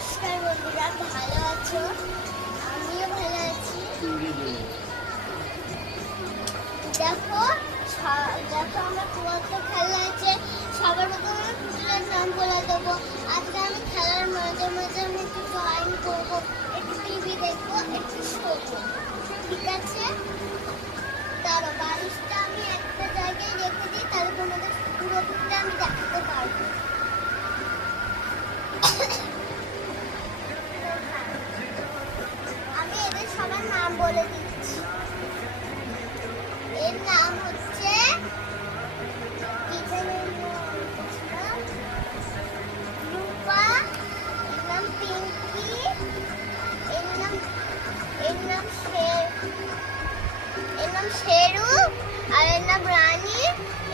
নমস্কার বন্ধুরা, ভালো আছো? আমিও ভালো আছি। দেখো দেখো আমরা কত খেলা আছে। সবার প্রথমে পুতুলের নাম বলে দেবো। আজকে আমি খেলার মাঝে মাঝে আমি একটু ড্রয়িং করবো, একটু টিভি দেখবো, একটু শোবো, ঠিক আছে? তারও বালিশটা আমি একটা জায়গায় রেখে দিই, তাহলে তোমাদের পুরো পুতুলটা আমি দেখাতে পারবো। আমি এদের সবার নাম বলে দিচ্ছি। এর নাম হচ্ছে রূপা, এর নাম পিঙ্কি, এর নাম শেরু, আর এর নাম রানী,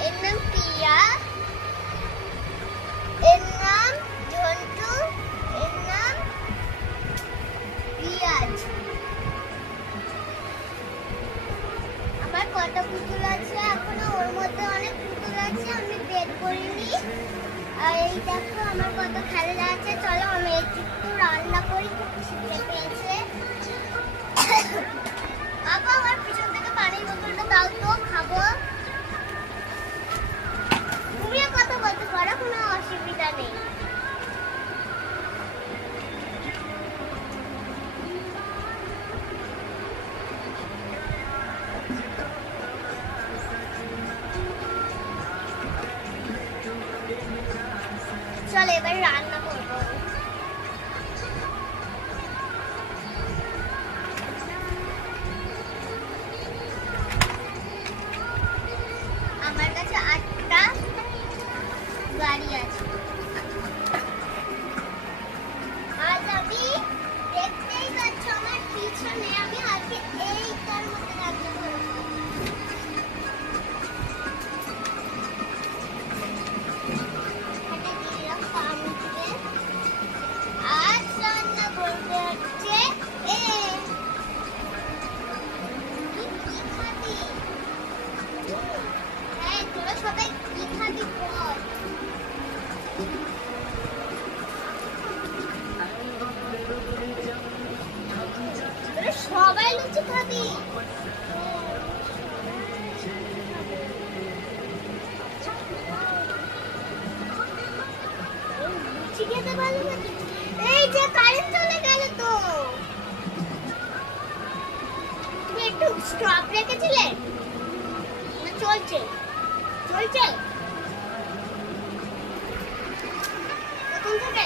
এর নাম পিয়া, এর নাম ঝন্টু, এর নাম রিয়াজ। আমার কত পুতুল আছে এখনো, ওর মধ্যে অনেক পুতুল আছে, আমি বের করিনি। আর এই দেখো আমার কত খেলা আছে। চলো আমি একটু রান্না করি, খুব খিদে পেয়েছে। আপা আমার পিছন থেকে পানির বোতলটা দাও তো, খাবো। তুমিও কথা বলতে পারো, কোনো অসুবিধা নেই। চলো এবার রান্না করবো। আমার কাছে 8টা গাড়ি আছে। আজ আমি দেখতেই পাচ্ছ আমার পিছনে আমি আজকে এইটার মধ্যে রান্না করবো। আজ রান্না করতে হচ্ছে কি খাবি? হ্যাঁ, তোরা সবাই কি খাবি বল? তোরা সবাই লুচি খাবি? লুচি খেতে ভালো লাগে। এই যে কারেন্ট চলে গেল তো। তুমি একটু স্টপ রেখেছিলে না? চলছে চলছে প্রথম থেকে।